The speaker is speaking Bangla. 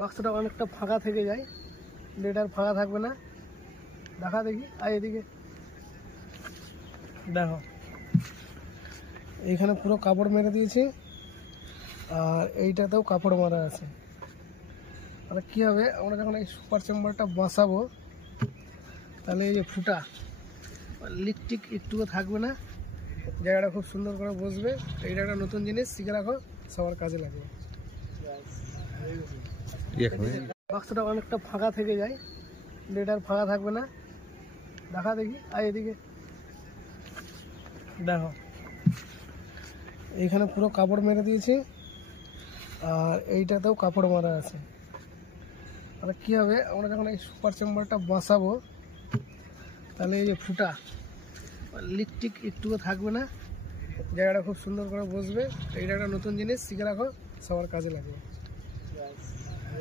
বাক্সটা অনেকটা ফাঁকা থেকে যায়, লেটার ফাঁকা থাকবে না। দেখা দেখি, আর এদিকে দেখো, এইখানে পুরো কাপড় মেরে দিয়েছি, আর এইটাতেও কাপড় মারা আছে। তাহলে কী হবে, আমরা যখন এই সুপার চেম্বারটা বসাবো, তাহলে এই যে ফুটা লিক টিক একটুও থাকবে না, জায়গাটা খুব সুন্দর করে বসবে। এইটা একটা নতুন জিনিস, শিখে রাখো, সবার কাজে লাগবে। বাক্সটা অনেকটা ফাঁকা থেকে যায়, লেটার ফাঁকা থাকবে না। দেখা দেখি, আর এদিকে দেখো, এইখানে পুরো কাপড় মেরে দিয়েছি, আর এইটাতেও কাপড় মারা আছে। তাহলে কী হবে, আমরা যখন এই সুপার চেম্বারটা বসাবো, তাহলে এই যে ফুটা লিক টিক একটুও থাকবে না, জায়গাটা খুব সুন্দর করে বসবে। এইটা একটা নতুন জিনিস, শিখে রাখো, সবার কাজে লাগবে।